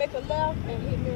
make a left and hit me.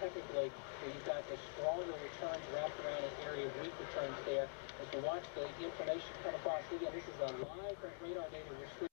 Technically, where you've got the stronger returns wrapped around an area of weak returns there. As you watch the information come across, again, this is a live radar data we're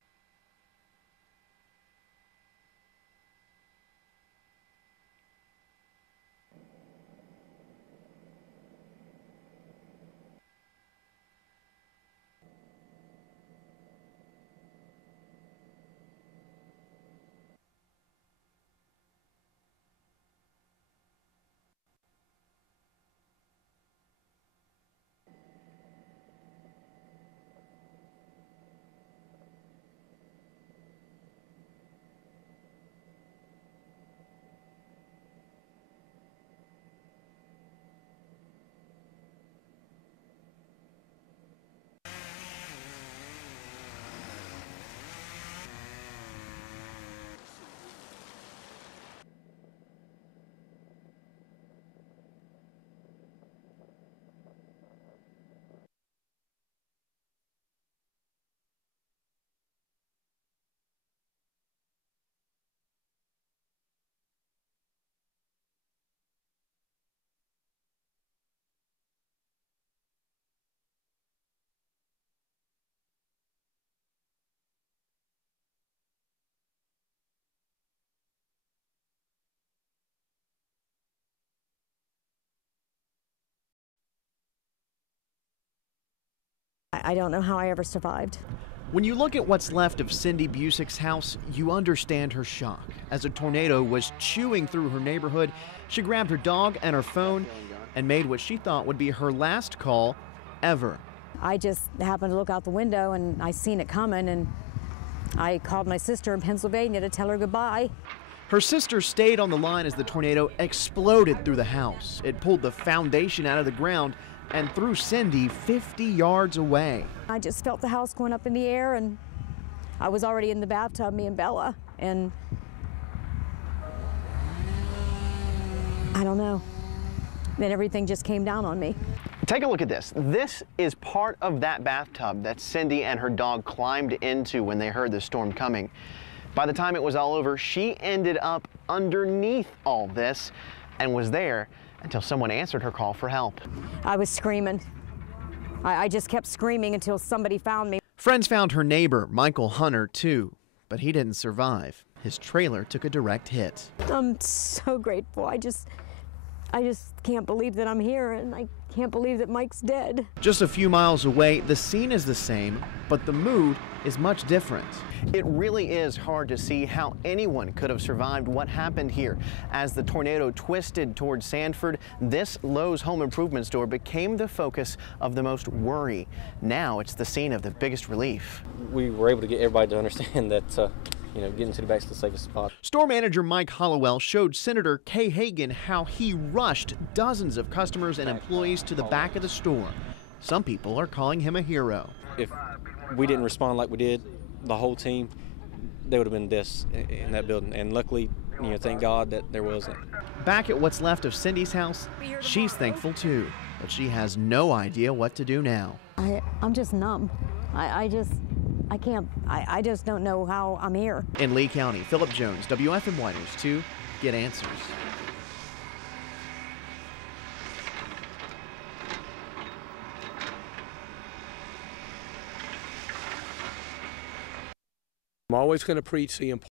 I don't know how I ever survived. When you look at what's left of Cindy Busick's house, you understand her shock. As a tornado was chewing through her neighborhood, she grabbed her dog and her phone and made what she thought would be her last call ever. I just happened to look out the window and I seen it coming, and I called my sister in Pennsylvania to tell her goodbye. Her sister stayed on the line as the tornado exploded through the house. It pulled the foundation out of the ground and threw Cindy 50 yards away. I just felt the house going up in the air, and I was already in the bathtub, me and Bella, and I don't know. Then everything just came down on me. Take a look at this. This is part of that bathtub that Cindy and her dog climbed into when they heard the storm coming. By the time it was all over, she ended up underneath all this and was there until someone answered her call for help. I was screaming. I just kept screaming until somebody found me. Friends found her neighbor, Michael Hunter, too, but he didn't survive. His trailer took a direct hit. I'm so grateful. I just can't believe that I'm here, and I can't believe that Mike's dead. Just a few miles away, the scene is the same, but the mood is much different. It really is hard to see how anyone could have survived what happened here. As the tornado twisted towards Sanford, this Lowe's home improvement store became the focus of the most worry. Now it's the scene of the biggest relief. We were able to get everybody to understand that getting to the back's the safest spot. Store manager Mike Hollowell showed Senator Kay Hagan how he rushed dozens of customers and employees to the back of the store. Some people are calling him a hero. If we didn't respond like we did, the whole team, they would have been deaths in that building. And luckily, thank God that there wasn't. Back at what's left of Cindy's house, she's thankful too, but she has no idea what to do now. I'm just numb. I can't, I just don't know how I'm here. In Lee County, Philip Jones, WFMY News 2, get answers. I'm always going to preach the importance